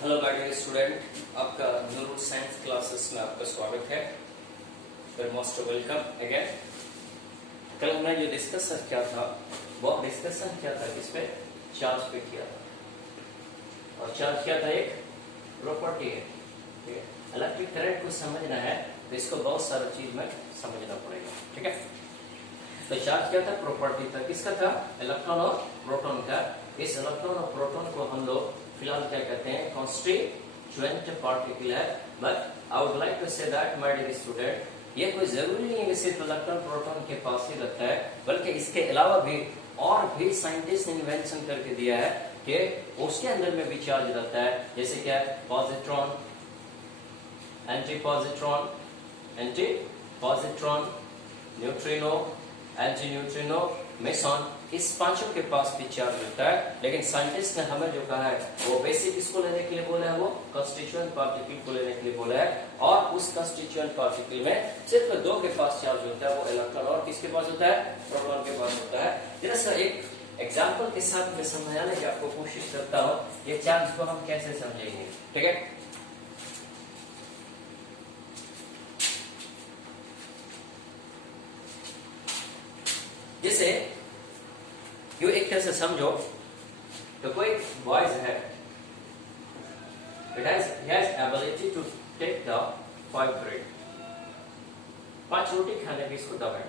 Hello my dear student, आपका Nurul science classes में आपका स्वागत है। फिर मोस्ट वेलकम अगेन। कल हमने जो डिस्कशन किया था वो डिस्कशन किया था किस पे? चार्ज पे किया था। और चार्ज क्या था? एक प्रॉपर्टी है, ठीक है। इलेक्ट्रिक करंट को समझना है तो इसको बहुत सारी चीज में समझना पड़ेगा, ठीक है। तो चार्ज क्या था? प्रॉपर्टी था। किसका था? इलेक्ट्रॉन और प्रोटॉन का। इस इलेक्ट्रॉन और प्रोटॉन को हम लोग फिलहाल क्या कहते हैं? कॉन्स्टिट्यूएंट पार्टिकल है। But I would like to say that my dear student, ये कोई जरूरी नहीं है कि सिर्फ इलेक्ट्रॉन प्रोटॉन के पास ही रहता है, बल्कि इसके अलावा भी और भी साइंटिस्ट ने इन्वेंशन करके दिया है कि उसके अंदर में भी चार्ज रहता है। जैसे क्या? Positron, anti positron, anti positron, neutrino, anti neutrino, meson, इस पांचों के पास भी चार्ज होता है। लेकिन साइंटिस्ट ने हमें जो कहा है वो बेसिक इसको लेने के लिए बोला है, वो कंस्टिट्यूएंट पार्टिकल को लेने के लिए बोला है। और उस कंस्टिट्यूएंट पार्टिकल में सिर्फ दो के पास चार्ज होता है, वो इलेक्ट्रॉन और किसके पास होता है? प्रोटॉन के पास होता है। जरा सा एक एग्जाम्पल के साथ मैं समझाने की आपको कोशिश करता हूँ ये चार्ज को हम कैसे समझेंगे, ठीक है। जैसे यू एक तरह से समझो तो कोई बॉयज है, he has ability to take the 5 bread, 5 रोटी खाने की इसको दम है,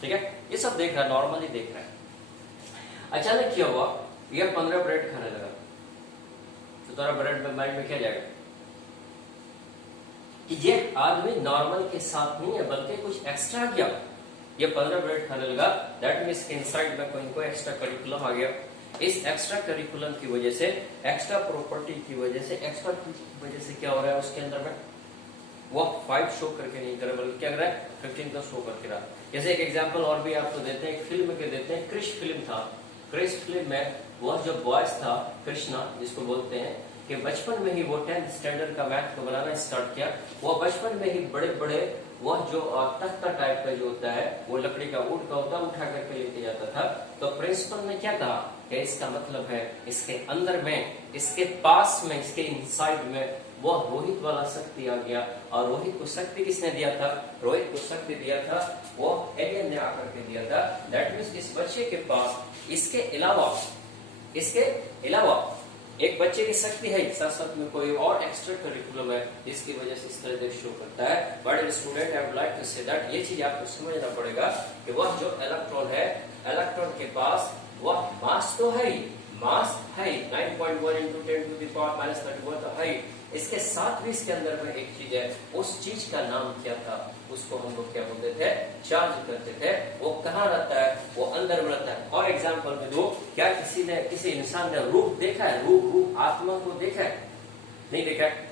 ठीक है। ये सब देख रहा है, नॉर्मली देख रहा है। अचानक क्या हुआ? ये 15 ब्रेड खाने लगा तो तुम्हारा ब्रेड में माइंड में क्या जाएगा कि ये आदमी नॉर्मल के साथ नहीं है बल्कि कुछ एक्स्ट्रा किया। ये 15 ब्रेड खाने लगा, दैट मीन्स इनसाइड में कोई एक्स्ट्रा करिकुलम आ गया। इस एक्स्ट्रा करिकुलम की वजह से, एक्स्ट्रा प्रॉपर्टी की वजह से, एक्स्ट्रा की वजह से क्या हो रहा है उसके अंदर में? वो 5 शो करके नहीं कर रहा बल्कि क्या कर रहा है? 15 का शो करके रहा। जैसे एक एग्जांपल और भी आपको देते हैं, एक फिल्म के देते हैं। क्रिश फिल्म था। क्रिश फिल्म में वह जो बॉयज था, कृष्णा जिसको बोलते हैं, कि बचपन में ही वो 10th स्टैंडर्ड का मैथ को बनाना स्टार्ट किया। वो बचपन में ही बड़े बड़े वह जो तख्ता टाइप का जो होता है वो लकड़ी का ऊंट का होता है, उठा करके लेके जाता था। तो प्रिंसिपल ने क्या कहा कि इसका मतलब है इसके अंदर में, इसके पास में, इसके इनसाइड में वो रोहित वाला शक्ति आ गया। और रोहित को शक्ति किसने दिया था? रोहित को शक्ति दिया था वो एलियन ने आकर के दिया था। दैट मीन्स इस बच्चे के पास इसके अलावा एक बच्चे की शक्ति है, साथ साथ में कोई और एक्स्ट्रा करिकुलम है जिसकी वजह से इस तरह से शो करता है। But student, I would like to say that ये चीज आपको समझना पड़ेगा कि वह जो इलेक्ट्रॉन है, इलेक्ट्रॉन के पास वह मास तो है ही, मास है 9.1 × 10⁻³ तो है। इसके साथ भी इसके अंदर में एक चीज है, उस चीज का नाम क्या था? उसको हम लोग क्या बोलते थे? चार्ज करते थे। वो कहाँ रहता है? वो अंदर में रहता है। और एग्जांपल में दो, क्या किसी इंसान ने रूप देखा है? रूप आत्मा को देखा है? नहीं देखा है।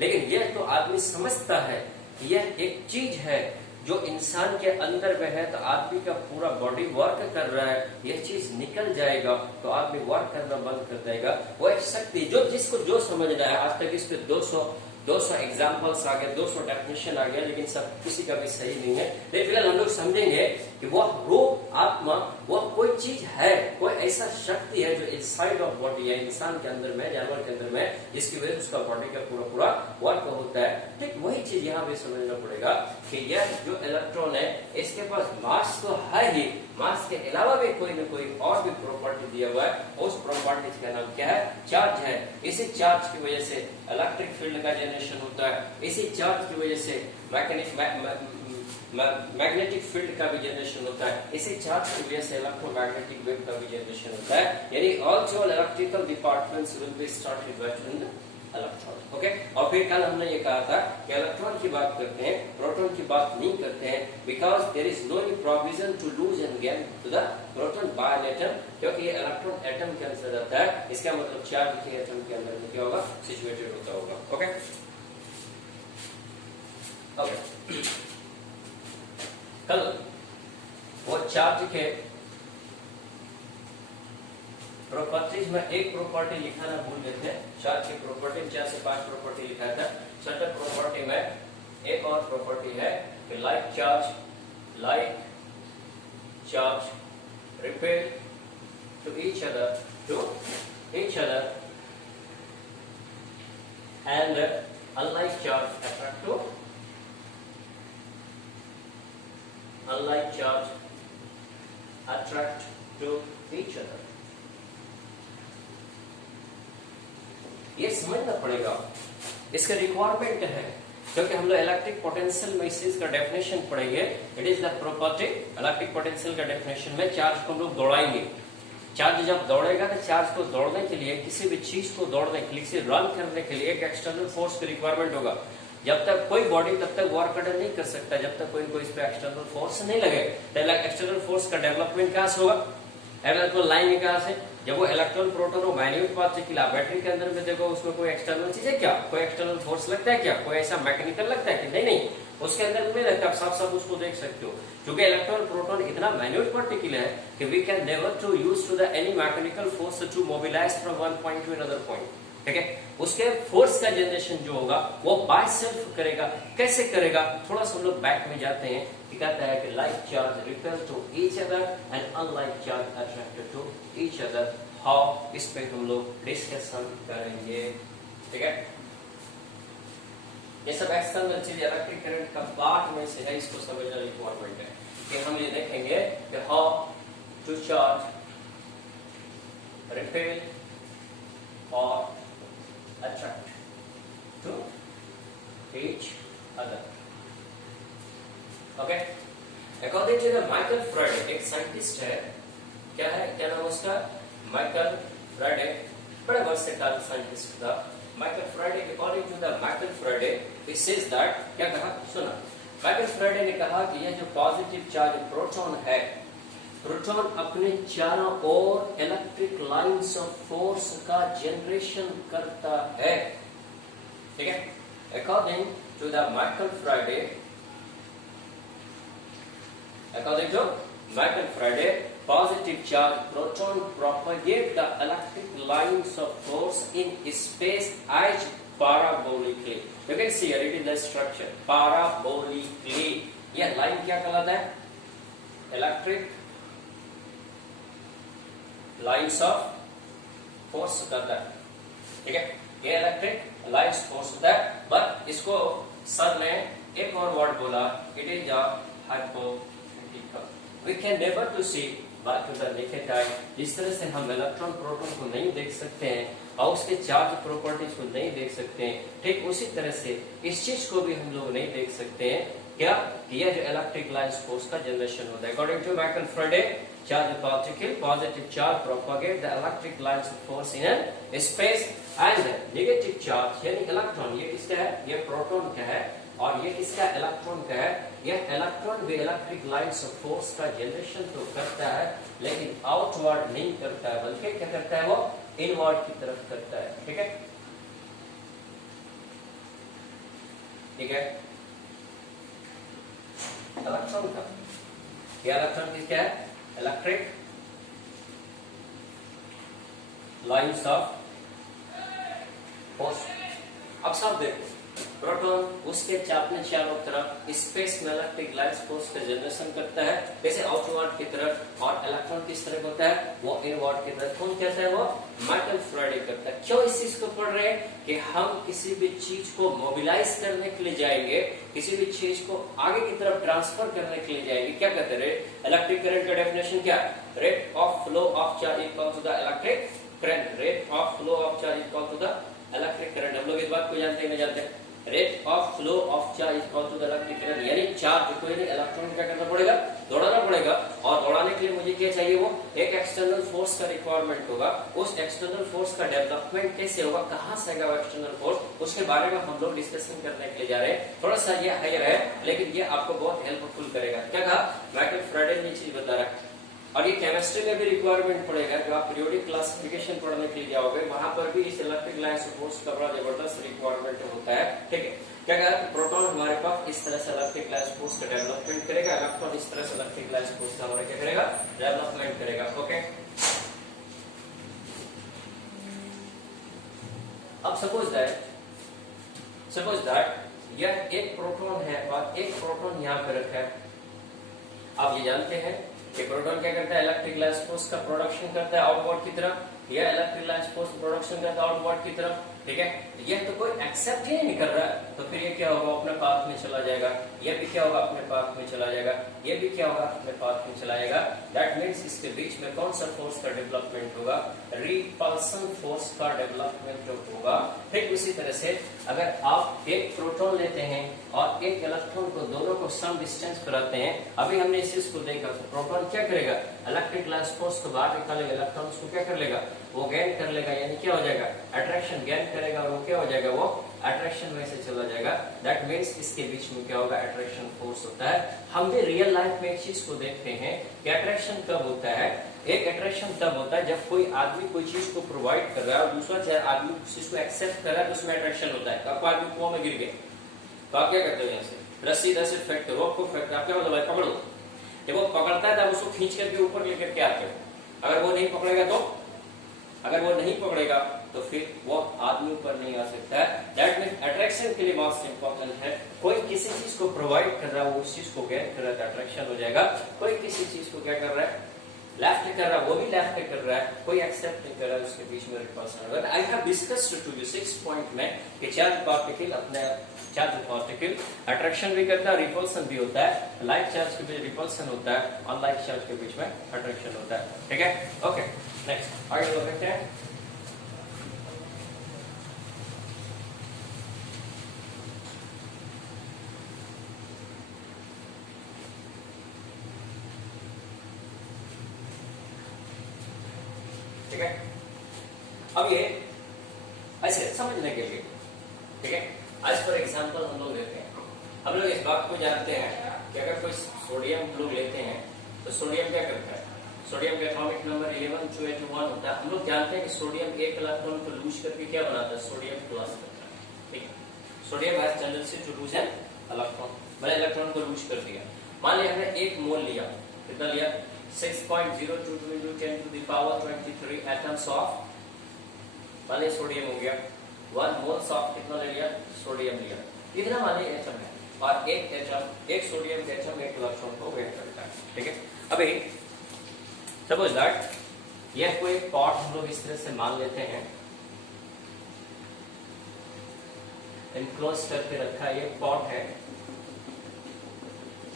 लेकिन यह तो आदमी समझता है यह एक चीज है जो इंसान के अंदर में है। तो आदमी का पूरा बॉडी वर्क कर रहा है, यह चीज निकल जाएगा तो आदमी वर्क करना बंद कर देगा। वो एक शक्ति जो जिसको जो समझना है, आज तक इस पे 200 एग्जाम्पल्स आ गए, 200 डेफिनेशन आ गया, लेकिन सब किसी का भी सही नहीं है। लेकिन फिलहाल हम लोग समझेंगे कि वह रूप, आत्मा, वह कोई चीज है, कोई ऐसा शक्ति है जो इनसाइड ऑफ बॉडी है, इंसान के अंदर में, जानवर के अंदर में, जिसकी वजह से उसका बॉडी का पूरा वर्क होता है। ठीक वही चीज यहाँ भी समझना पड़ेगा कि यह जो इलेक्ट्रॉन है इसके पास मास तो है ही, मास के अलावा भी कोई न कोई और भी प्रॉपर्टी दिया हुआ है। उस प्रॉपर्टी का नाम क्या है? चार्ज है। इसी चार्ज की वजह से इलेक्ट्रिक फील्ड का जनरेशन होता है। इसी चार्ज की वजह से मैग्नेटिक फील्ड का भी जनरेशन होता है। इसी चार्ज की वजह से इलेक्ट्रोमैग्नेटिक वेव का भी जनरेशन होता है। यानी all electrical departments will be started by electron. Okay. और फिर कल हमने ये कहा था कि इलेक्ट्रॉन की बात करते हैं, प्रोटॉन की बात नहीं करते हैं, because there is no provision to lose and gain to the proton by an atom, क्योंकि ये इलेक्ट्रॉन एटम के अंदर रहता है। इसका मतलब चार्ज के एटम के अंदर में क्या होगा? सिचुएटेड होता होगा। Okay okay. कल वो चार्ज के प्रॉपर्टीज में एक प्रॉपर्टी लिखाना भूल गए थे। चार्ज की प्रॉपर्टी 4 से 5 प्रॉपर्टी लिखा था। छठे प्रॉपर्टी में एक और प्रॉपर्टी है कि like charge repel to each other and unlike charge attract to each other. ये समझना पड़ेगा, इसका रिक्वायरमेंट है, क्योंकि हम लोग इलेक्ट्रिक पोटेंशियल में इस चीज का डेफिनेशन पढ़ेंगे. It is the property, electric potential का डेफिनेशन में चार्ज को हम लोग दौड़ाएंगे. चार्ज जब दौड़ेगा तो चार्ज को दौड़ने के लिए, किसी भी चीज को दौड़ने के लिए, रन करने के लिए एक एक्सटर्नल फोर्स की रिक्वायरमेंट होगा. जब तक कोई बॉडी तब तक वर्क नहीं कर सकता जब तक कोई इस पे एक्सटर्नल फोर्स नहीं लगे. तो एक्सटर्नल फोर्स का डेवलपमेंट कहां से होगा? इलेक्ट्रॉन लाइन कहां से? जब वो इलेक्ट्रॉन प्रोटॉन और माइन्यूट पार्टिकल बैटरी के अंदर में देखो, उसमें कोई एक्सटर्नल चीज है क्या? कोई एक्सटर्नल फोर्स लगता है क्या? कोई ऐसा मैकेनिकल लगता है कि नहीं? नहीं, उसके अंदर में लगता है. साफ साफ उसको देख सकते हो, क्योंकि इलेक्ट्रॉन प्रोटॉन इतना माइन्यूट पार्टिकल है कि we can never to use to the any mechanical force to mobilise from one point to another point. ठीक है, उसके फोर्स का जनरेशन जो होगा वो बाय सेल्फ करेगा. कैसे करेगा? थोड़ा सा हम लोग बैक में जाते हैं. कहता है कि like charge repel to each other and unlike charge attracted to each other. How, इस पे हम लोग डिस्कशन करेंगे. ठीक है, ये सब एक्सटर्नल चीज इलेक्ट्रिक करंट का पार्ट में से है, इसको समझना रिक्वायरमेंट है. कि हम ये देखेंगे कि हाउ टू चार्ज रिपेल और attract to each other. Okay, according to the Michael Faraday, एक साइंटिस्ट है, क्या है, क्या नाम उसका? Michael Faraday. बड़ा वर्सेटाइल साइंटिस्ट था Michael Faraday. According to the Michael Faraday, he says that, क्या कहा? सुना, माइकल फ्राइडे ने कहा कि यह जो पॉजिटिव चार्ज प्रोटॉन है, प्रोटॉन अपने चारों ओर इलेक्ट्रिक लाइंस ऑफ फोर्स का जनरेशन करता है. ठीक है, according to the Michael Faraday, positive charge proton propagate the electric lines of force in space as parabolically. You can see here it is the structure parabolically. यह line क्या कहलाता है? Electric lines of force कहता है. ठीक है, ये electric lines force होता है. बट इसको सर ने एक और वर्ड बोला, it is a hypothetical. We can never to see by to the naked eye. जिस तरह से हम इलेक्ट्रॉन प्रोटॉन को नहीं देख सकते हैं और उसके चार्ज प्रॉपर्टीज को नहीं देख सकते हैं, ठीक उसी तरह से इस चीज को भी हम लोग नहीं देख सकते हैं. क्या? यह जो इलेक्ट्रिक लाइंस फोर्स का जनरेशन होता है. According to Michael Faraday, charge particle, positive charge propagate the electric lines of force in a space, and negative charge यानी इलेक्ट्रॉन, ये किसका है? ये प्रोटॉन का है. और ये किसका? इलेक्ट्रॉन का है. यह इलेक्ट्रॉन भी इलेक्ट्रिक लाइंस ऑफ फोर्स का जनरेशन तो करता है, लेकिन आउटवर्ड नहीं करता है, बल्कि क्या करता है? वो इनवर्ड की तरफ करता है. ठीक है, ठीक है, इलेक्ट्रॉन का, ये इलेक्ट्रॉन किसका है? Electric lines of force. अब सब देखो, प्रोटॉन उसके अपने चारों तरफ स्पेस में इलेक्ट्रिक लाइंस फोर्स का जनरेशन करता है, जैसे आउटवर्ड की तरफ. और इलेक्ट्रॉन किस तरफ होता है? वो इनवर्ड की तरफ. कौन कहता है? वो माइकल फ्राइडे करता है. क्यों इस चीज को पढ़ रहे हैं? कि हम किसी भी चीज को मोबिलाइज करने के लिए जाएंगे, किसी भी चीज को आगे की तरफ ट्रांसफर करने के लिए जाएंगे. क्या कहते हैं? इलेक्ट्रिक करंट का डेफिनेशन क्या है? Rate of flow of charge equal to the electric current. Rate of flow of charge equal to the electric current. हम लोग इस बात को जानते हैं, नहीं जानते? Rate of flow of charge equal to the electric current, यानी चार्ज को इलेक्ट्रॉन क्या करना पड़ेगा? दौड़ाना पड़ेगा. और दौड़ाने के लिए मुझे क्या चाहिए? वो एक एक्सटर्नल फोर्स का रिक्वायरमेंट होगा. उस एक्सटर्नल फोर्स का डेवलपमेंट कैसे होगा, कहां से आएगा वो एक्सटर्नल फोर्स, उसके बारे में हम लोग डिस्कशन करने के लिए जा रहे हैं. थोड़ा सा ये हायर है, लेकिन ये आपको बहुत हेल्पफुल करेगा. क्या कहा? माइकल फ्राइडे ने चीज बता रहा है. और ये केमिस्ट्री में भी रिक्वायरमेंट पड़ेगा. जो आप पीरियोडिक क्लासिफिकेशन पढ़ने के लिए जाओगे, वहां पर भी इस इलेक्ट्रिक लाइंस ऑफ फोर्स का बड़ा जबरदस्त रिक्वायरमेंट होता है. ठीक है, क्या कहा? प्रोटॉन हमारे पास इस तरह से इलेक्ट्रिक लाइंस फोर्स का डेवलपमेंट करेगा, इलेक्ट्रॉन इस तरह से इलेक्ट्रिक लाइंस फोर्स का हमारा क्या करेगा? डेवलपमेंट करेगा. ओके, अब सपोज दैट यह एक प्रोटॉन है और एक प्रोटॉन यहाँ पे रखा है. आप ये जानते हैं कि प्रोटॉन क्या करता है, इलेक्ट्रिक लाइन फोर्स का प्रोडक्शन करता है आउटवर्ड की तरफ, या इलेक्ट्रिक लाइन फोर्स प्रोडक्शन करता है आउटवर्ड की तरफ, ठीक है। यह तो कोई एक्सेप्ट ही नहीं कर रहा है, तो फिर ये क्या होगा, अपने पाथ में चला जाएगा, ये भी क्या होगा, अपने पाथ में चला जाएगा, ये भी क्या होगा, अपने पाथ में चला जाएगा। दैट मीन्स इसके बीच में कौन सा फोर्स का डेवलपमेंट होगा, रिपल्सन फोर्स का डेवलपमेंट जो होगा। ठीक उसी तरह से अगर आप एक प्रोटॉन लेते हैं और एक इलेक्ट्रॉन को, दोनों को सम डिस्टेंस पर रखते हैं, अभी हमने इस चीज को देखा, तो प्रोटॉन क्या करेगा, इलेक्ट्रिक लाइन फोर्स को बाहर निकालेगा, इलेक्ट्रॉन को क्या कर लेगा, वो गेन कर लेगा, यानी क्या हो जाएगा, अट्रैक्शन गेन करेगा, और वो क्या हो जाएगा, वो अट्रैक्शन में से चला जाएगा। दैट मीन्स इसके बीच में क्या होगा, अट्रैक्शन फोर्स होता है। हम भी रियल लाइफ में एक चीज को देखते हैं कि अट्रैक्शन कब होता है, एक अट्रैक्शन तब होता है जब कोई आदमी कोई चीज को प्रोवाइड कर रहा है और दूसरा आदमी उस चीज को एक्सेप्ट कर रहा है, तो उसमें अट्रैक्शन होता है। आपको आदमी कुआं में गिर गए तो आप क्या करते हो, यहाँ से रस्सी इधर से फेंकते हो, रोप को फेंकते हो, आप क्या मतलब है, पकड़ लो। जब वो पकड़ता है तब उसको खींच करके ऊपर लेकर के आते हो। अगर वो नहीं पकड़ेगा तो, अगर वो नहीं पकड़ेगा तो फिर वो आदमी ऊपर नहीं आ सकता है। दैट मीन्स अट्रैक्शन के लिए मोस्ट इंपॉर्टेंट है, कोई किसी चीज को प्रोवाइड कर रहा है, वो उस चीज को गेन कर रहा है तो अट्रैक्शन हो जाएगा। कोई किसी चीज को क्या कर रहा है, लेफ्ट कर रहा है, वो भी लेफ्ट कर रहा है, कोई एक्सेप्ट नहीं कर रहा है, उसके बीच में repulsion. I have discussed to you 6 point में कि चार्ज पार्टिकल अपने चार्ज पार्टिकल अट्रैक्शन भी करता है, रिपल्सन भी होता है। लाइक चार्ज के बीच रिपल्सन होता है, अनलाइक चार्ज के बीच में अट्रैक्शन होता है, ठीक है। ओके, नेक्स्ट आगे लोग देखते हैं। ठीक है, अब ये ऐसे समझने के लिए, ठीक है, आज फॉर एग्जांपल हम लोग लेते हैं, हम लोग इस बात को जानते हैं कि अगर कोई सोडियम लोग लेते हैं तो सोडियम क्या करता है, सोडियम का एटॉमिक नंबर 11 होता है। हम लोग जानते हैं कि सोडियम एक इलेक्ट्रॉन को लूज करके क्या बनाता है, सोडियम प्लस करता है, ठीक है। Sodium has tendency to lose an electron, मैंने इलेक्ट्रॉन को लूज कर दिया। मान लिया हमने एक मोल लिया, कितना लिया, 6.022 into 10 to the power 23 atoms of, मान लिया सोडियम हो गया। 1 मोल्स ऑफ कितना ले लिया, सोडियम लिया, इतना मान लिया एटम है, और एक एटम, एक सोडियम के एटम एक इलेक्ट्रॉन को वेट करता है, ठीक है। अभी सपोज दैट यह कोई पॉट हम लोग इस तरह से मान लेते हैं, इनक्लोज करके रखा है, ये पॉट है,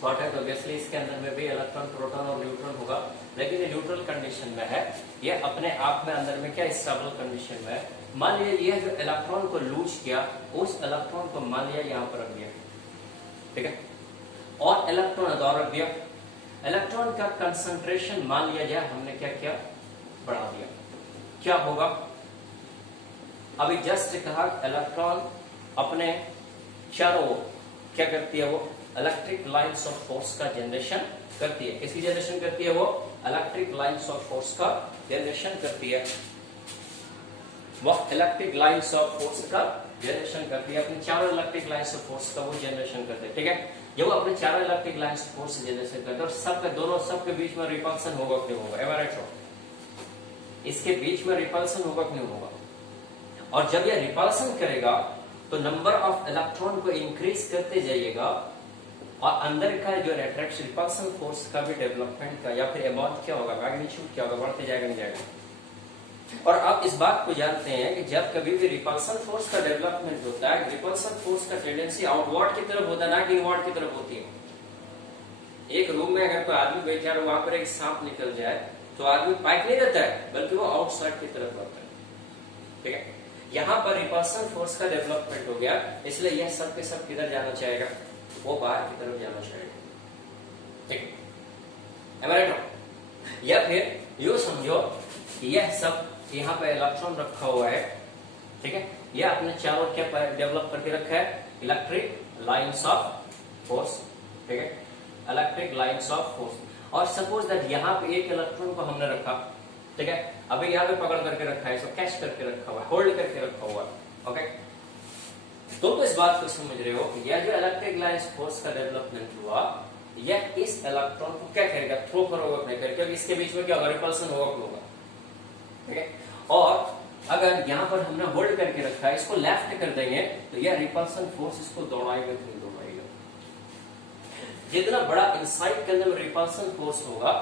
पॉट है तो ऑब्वियसली इसके अंदर में भी इलेक्ट्रॉन, प्रोटॉन और न्यूट्रॉन होगा, लेकिन ये न्यूट्रल कंडीशन में है, ये अपने आप में अंदर में क्या स्टेबल कंडीशन में है। मान लिया ये जो इलेक्ट्रॉन को लूज किया, उस इलेक्ट्रॉन को मान लिया यहाँ पर रख दिया, ठीक है, और इलेक्ट्रॉन और रख दिया। इलेक्ट्रॉन का कंसंट्रेशन मान लिया जाए हमने क्या किया, बढ़ा दिया, क्या होगा, अभी जस्ट कहा इलेक्ट्रॉन अपने चारों क्या करती है, वो इलेक्ट्रिक लाइंस ऑफ फोर्स का जनरेशन करती है। किसकी जनरेशन करती है, वो इलेक्ट्रिक लाइंस ऑफ फोर्स का जनरेशन करती है, वो इलेक्ट्रिक लाइंस ऑफ फोर्स का जनरेशन करती है, अपने चारों इलेक्ट्रिक लाइंस ऑफ फोर्स का वो जनरेशन करते हैं, ठीक है। जब वो अपने चारों electric lines of force generation करते हैं और सबके दोनों सबके बीच में रिपल्सन होगा कि नहीं होगा, एम आई राइट, इसके बीच में रिपल्सन होगा कि नहीं होगा, और जब ये रिपल्सन करेगा तो नंबर ऑफ इलेक्ट्रॉन को इंक्रीज करते जाइएगा, और अंदर का जो अट्रैक्शन रिपल्सन फोर्स का भी डेवलपमेंट का या फिर अमाउंट क्या होगा, मैग्नीट्यूड क्या होगा, बढ़ते जाएगा नहीं जाएगा। और आप इस बात को जानते हैं कि जब कभी भी रिपल्सन फोर्स का डेवलपमेंट होता है, रिपल्सन फोर्स का टेंडेंसी आउटवर्ड की तरफ होता है, ना कि इनवर्ड की तरफ होती है। एक रूम में अगर कोई आदमी बैठा है और वहां पर एक सांप निकल जाए तो आदमी पाइप नहीं रहता है, बल्कि वो आउटसाइड की तरफ रहता है, ठीक है। यहाँ पर रिपल्सन फोर्स का डेवलपमेंट हो गया, इसलिए यह सब के सब किधर जाना चाहेगा, वो बाहर की तरफ जाना चाहेगा, ठीक है। या फिर यूं समझो कि यह सब यहाँ पे इलेक्ट्रॉन रखा हुआ है, ठीक है, यह अपने चारों क्या डेवलप करके रखा है, इलेक्ट्रिक लाइंस ऑफ फोर्स, ठीक है, इलेक्ट्रिक लाइंस ऑफ फोर्स। और सपोज दैट यहाँ पे एक इलेक्ट्रॉन को हमने रखा, ठीक है, अभी यहाँ पे पकड़ करके रखा है, इसको कैच करके रखा हुआ है, होल्ड करके रखा हुआ है, ओके। तो इस बात को समझ रहे हो कि यह जो इलेक्ट्रिक लाइंस फोर्स का डेवलपमेंट हुआ, यह इस इलेक्ट्रॉन को क्या करेगा, थ्रो करोगे अपने करके, क्योंकि इसके बीच में क्या होगा, रिपल्सन होगा, ठीक है। और अगर यहाँ पर हमने होल्ड करके रखा है, इसको लेफ्ट कर देंगे तो यह रिपल्सन फोर्स इसको दौड़ाएगा कि नहीं दौड़ाएगा। जितना बड़ा इनसाइड के अंदर रिपल्सन फोर्स होगा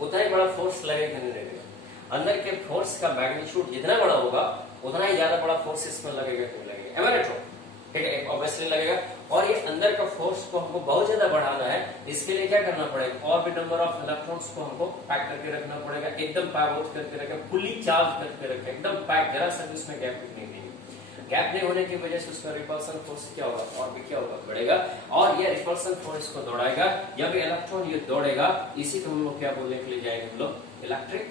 उतना ही बड़ा फोर्स लगेगा नहीं लगेगा। अंदर के फोर्स का मैग्नीट्यूड जितना बड़ा होगा उतना ही ज्यादा बड़ा फोर्स इसमें लगेगा नहीं लगेगा, एम आई राइट? ठीक है, ऑब्वियसली लगेगा। और ये अंदर का फोर्स को हमको बहुत ज्यादा बढ़ाना है, इसके लिए क्या करना पड़ेगा, और भी नंबर ऑफ इलेक्ट्रॉन्स को हमको पैक करके रखना पड़ेगा, एकदम पैक आउट करके रखें, फुली चार्ज करके रखें, एकदम पैक, जरा सा भी उसमें गैप नहीं देंगे। गैप नहीं होने की वजह से उसका रिपल्सन फोर्स क्या होगा, और भी क्या होगा, बढ़ेगा। और ये रिपल्सन फोर्स को दौड़ाएगा, जब इलेक्ट्रॉन ये दौड़ेगा, इसी को हम लोग क्या बोलने के लिए जाएंगे, हम लोग इलेक्ट्रिक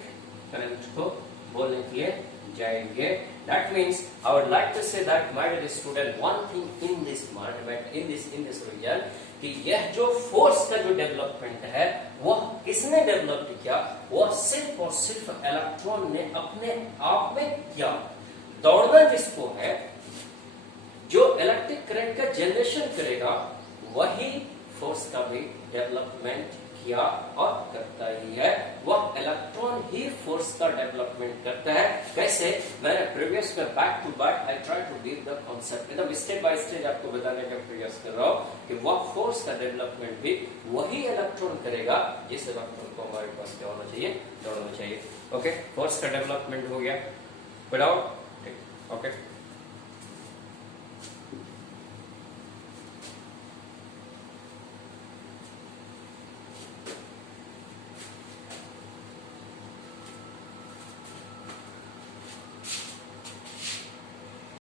करंट को बोलने के लिए जाएंगे। That means I would like to say that my dear student, one thing in this mathematics, in this region, कि यह जो फोर्स का जो डेवलपमेंट है वह किसने डेवलप किया, वह सिर्फ और सिर्फ इलेक्ट्रॉन ने अपने आप में किया। दौड़ना जिसको है, जो इलेक्ट्रिक करंट का जनरेशन करेगा, वही फोर्स का भी डेवलपमेंट किया और करता ही है। वह इलेक्ट्रॉन ही फोर्स का डेवलपमेंट करता है। कैसे, मैंने प्रीवियस में back to back I try to give the concept, एकदम स्टेप बाय स्टेप आपको बताने का प्रयास कर रहा हूं कि वह फोर्स का डेवलपमेंट भी वही इलेक्ट्रॉन करेगा जिस इलेक्ट्रॉन को हमारे पास क्या होना चाहिए, दौड़ना चाहिए। ओके, फोर्स का डेवलपमेंट हो गया विदाउट, ओके।